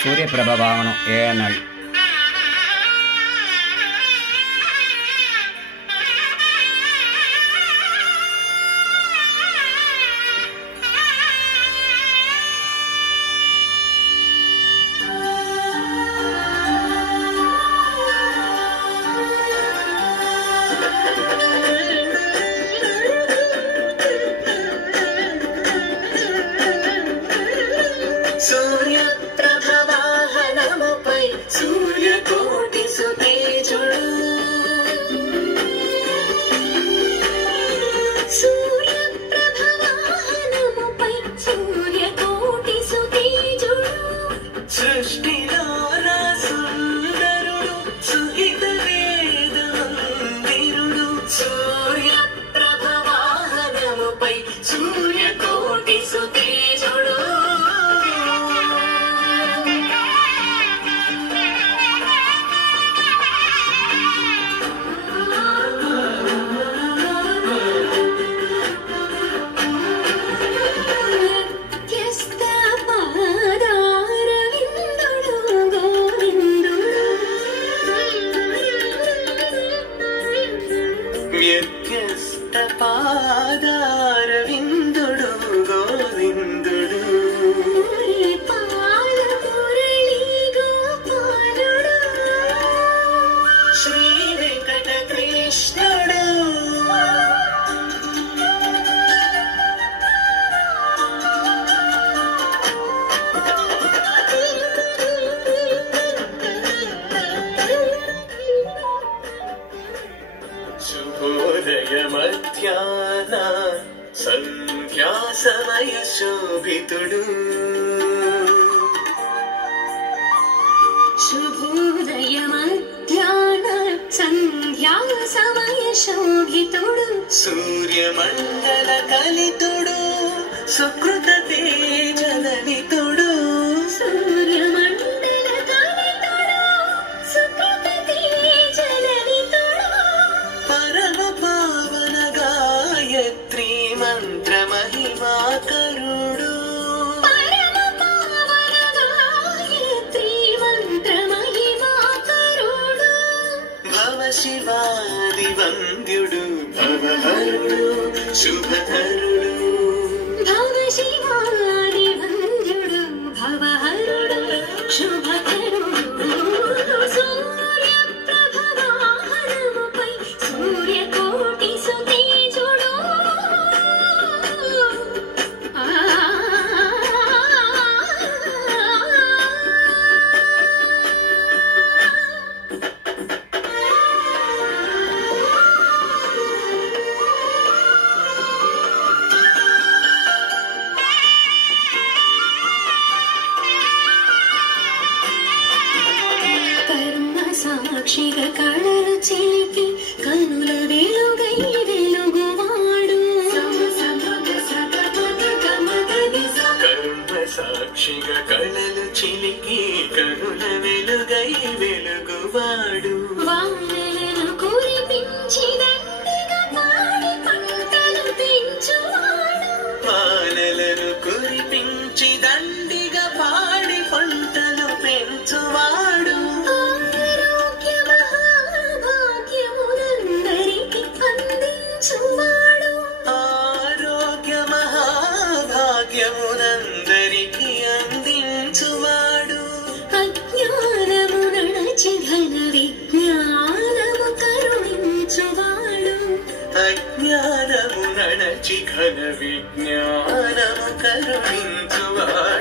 Suryaprabha భావనం ANL. పాదారవిందుడు గోవిందుడు పాలమురళి గోపాలుడు శ్రీ వెంకట కృష్ణుడు శుభోదయ మధ్యాహ్న సంధ్యా సమయ శోభితుడు శుభోదయ మధ్యాహ్న సంధ్యా సమయ శోభితుడు సూర్యమండల కలితుడు సుకృత తేజలలితుడు సూర్యమండల కలితుడు సుకృత తేజలలితుడు పరమ పావన గాయత్రీ మంత్ర మహిమాకరుడు పరమ పావన గాయత్రీ మంత్ర మహిమాకరుడు భవ శివాది వంద్యుడు భవహరుడు శుభకరుడు భవ శివాది వంద్యుడు భవహరుడు శుభకరుడు సూర్యప్రభవాహనముపై సూర్యకోటి సుతేజుడు సాక్షిగా కళలు చిలికి కనుల వెలుగై వెలుగువాడు కర్మ సాక్షిగా కళలు చిలికి కనుల వెలుగై వెలుగువాడు వానలను కురిపించి దండిగా పాడి పంటలు పెంచువాడు వానలను కురిపించి దండిగా పాడి పంటలు పెంచువాడు ఆరోగ్య మహాభాగ్యమునందరికి అందించువాడు అజ్ఞానము నడచి ఘన విజ్ఞానము కరుణించువాడు అజ్ఞానము నడచి ఘన విజ్ఞానము కరుణించువాడు